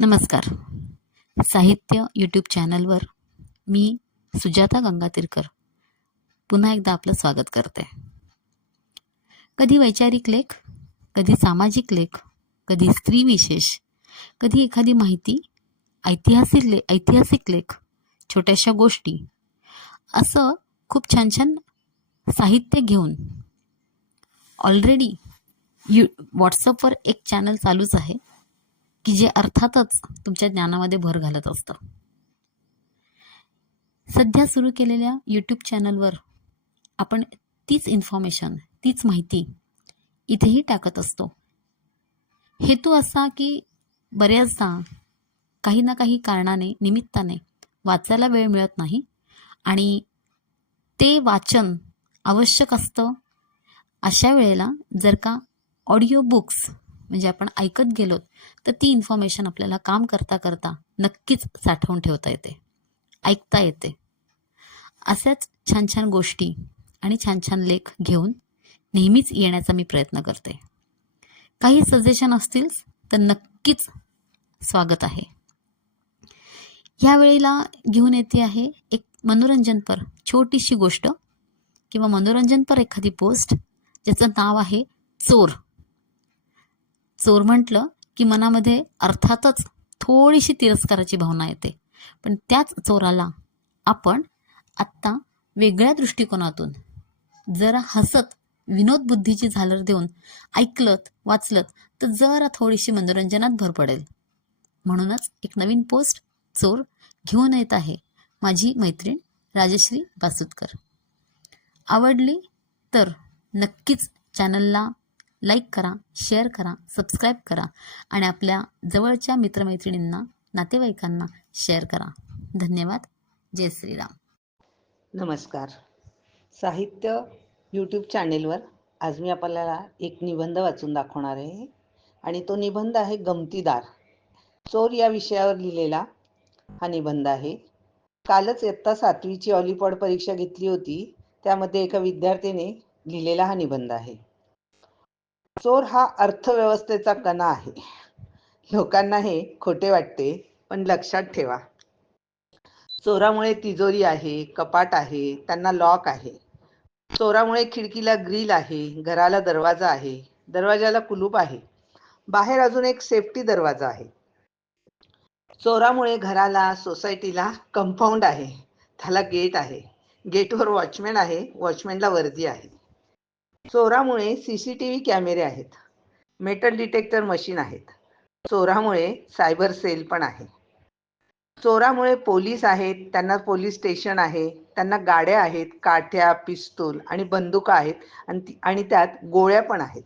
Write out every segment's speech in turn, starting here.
नमस्कार. साहित्य यूट्यूब चॅनलवर मी सुजाता गंगातीरकर पुन्हा एकदा आपलं स्वागत करते. कधी वैचारिक लेख कधी सामाजिक लेख कधी स्त्रीविशेष कधी एखादी माहिती ऐतिहासिक ले ऐतिहासिक लेख छोट्याशा गोष्टी असं खूप छान छान साहित्य घेऊन ऑलरेडी यू व्हॉट्सअपवर एक चॅनल चालूच आहे. की जे अर्थातच तुमच्या ज्ञानामध्ये भर घालत असतं. सध्या सुरू केलेल्या यूट्यूब चॅनलवर आपण तीच इन्फॉर्मेशन तीच माहिती इथेही टाकत असतो. हेतू असा की बऱ्याचदा काही ना काही कारणाने निमित्ताने वाचायला वेळ मिळत नाही आणि ते वाचन आवश्यक असतं. अशा वेळेला जर का ऑडिओ बुक्स म्हणजे आपण ऐकत गेलो तर ती इन्फॉर्मेशन आपल्याला काम करता करता नक्कीच साठवून ठेवता येते ऐकता येते. अशाच छान छान गोष्टी आणि छान छान लेख घेऊन नेहमीच येण्याचा मी प्रयत्न करते. काही सजेशन असतील तर नक्कीच स्वागत आहे. ह्या वेळेला घेऊन येते आहे एक मनोरंजनपर छोटीशी गोष्ट किंवा मनोरंजनपर एखादी पोस्ट ज्याचं नाव आहे चोर. चोर म्हटलं की मनामध्ये अर्थातच थोडीशी तिरस्काराची भावना येते. पण त्याच चोराला आपण आत्ता वेगळ्या दृष्टिकोनातून जरा हसत विनोद बुद्धीची झालर देऊन ऐकलत वाचलत तर जरा थोडीशी मनोरंजनात भर पडेल. म्हणूनच एक नवीन पोस्ट चोर घेऊन येत आहे माझी मैत्रीण राजश्री बासुतकर आवडली तर नक्कीच चॅनलला लाईक करा शेअर करा सबस्क्राईब करा आणि आपल्या जवळच्या मित्रमैत्रिणींना नातेवाईकांना शेअर करा. धन्यवाद. जय श्रीराम. नमस्कार. साहित्य यूट्यूब चॅनेलवर आज मी आपल्याला एक निबंध वाचून दाखवणार आहे आणि तो निबंध आहे गमतीदार. चोर या विषयावर लिहिलेला हा निबंध आहे. कालच इयत्ता सातवीची ऑलिपॉड परीक्षा घेतली होती त्यामध्ये एका विद्यार्थीने लिहिलेला हा निबंध आहे. चोर हा अर्थव्यवस्थेचा कणा आहे. लोकांना हे खोटे वाटते पण लक्षात ठेवा. चोरामुळे तिजोरी आहे कपाट आहे त्यांना लॉक आहे. चोरामुळे खिडकीला ग्रिल आहे घराला दरवाजा आहे दरवाजाला कुलूप आहे. बाहेर अजून एक सेफ्टी दरवाजा आहे. चोरामुळे घराला सोसायटीला कंपाऊंड आहे. त्याला गेट आहे. गेटवर वॉचमॅन आहे वॉचमॅनला वर्दी आहे. चोरामुळे सी सी टी व्ही कॅमेरे आहेत. मेटल डिटेक्टर मशीन आहेत. चोरामुळे सायबर सेल पण आहे. चोरामुळे पोलीस आहेत त्यांना पोलीस स्टेशन आहे त्यांना गाड्या आहेत काठ्या पिस्तूल आणि बंदुका आहेत आणि आणि त्यात गोळ्या पण आहेत.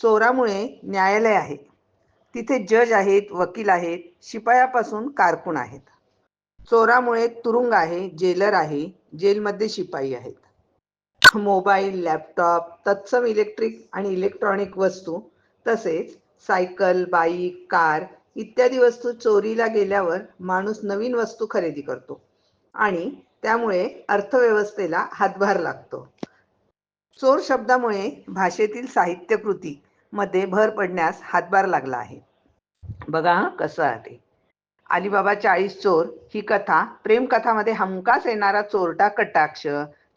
चोरामुळे न्यायालय आहे. तिथे जज आहेत वकील आहेत शिपायापासून कारकून आहेत. चोरामुळे तुरुंग आहे जेलर आहे जेलमध्ये शिपाई आहेत. मोबाईल लॅपटॉप तत्सम इलेक्ट्रिक आणि इलेक्ट्रॉनिक वस्तू तसेच सायकल बाईक कार इत्यादी वस्तू चोरीला गेल्यावर माणूस नवीन वस्तू खरेदी करतो आणि त्यामुळे अर्थव्यवस्थेला हातभार लागतो. चोर शब्दामुळे भाषेतील साहित्य कृती मध्ये भर पडण्यास हातभार लागला आहे. बघा कसं आहे. अलिबाबा चाळीस चोर ही कथा प्रेमकथामध्ये हमखास येणारा चोरटा कटाक्ष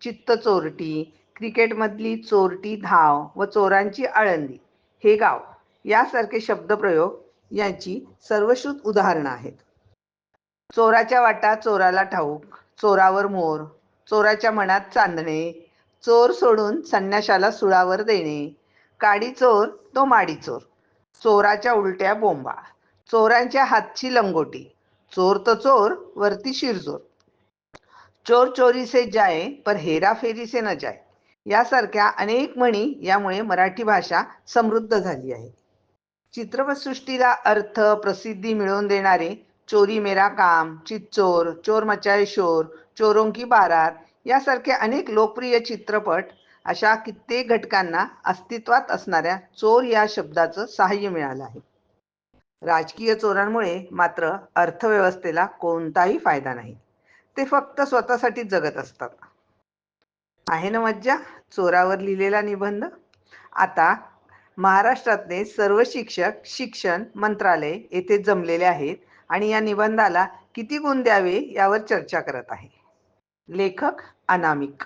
चित्त चोरटी क्रिकेटमधली चोरटी धाव व चोरांची आळंदी. हे गाव यासारखे शब्दप्रयोग यांची सर्वश्रुत उदाहरणं आहेत. चोराच्या वाटा चोराला ठाऊक चोरावर मोर चोराच्या मनात चांदणे चोर सोडून संन्याशाला सुळावर देणे. काडी चोर तो माडी चोर. चोराच्या उलट्या बोंबा चोरांच्या हातची लंगोटी. चोर तर चोर वरती शिरजोर. चोर चोरी से जाए पर हेरा फेरी से न जाए. यासारख्या अनेक म्हणी यामुळे मराठी भाषा समृद्ध झाली आहे. चित्रपटसृष्टीला अर्थ प्रसिद्धी मिळवून देणारे चोरी मेरा काम चितचोर चोर मचाय शोर चोरों की बारात यासारखे अनेक लोकप्रिय चित्रपट अशा कित्येक घटकांना अस्तित्वात असणाऱ्या चोर या शब्दाचं सहाय्य मिळालं आहे. राजकीय चोरांमुळे मात्र अर्थव्यवस्थेला कोणताही फायदा नाही. ते फक्त स्वतःसाठीच जगत असतात. आहे ना मज्जा? चोरावर लिहिलेला निबंध? आता महाराष्ट्रातले सर्व शिक्षक शिक्षण मंत्रालय येथे जमलेले आहेत आणि या निबंधाला किती गुण द्यावे यावर चर्चा करत आहे. लेखक अनामिक.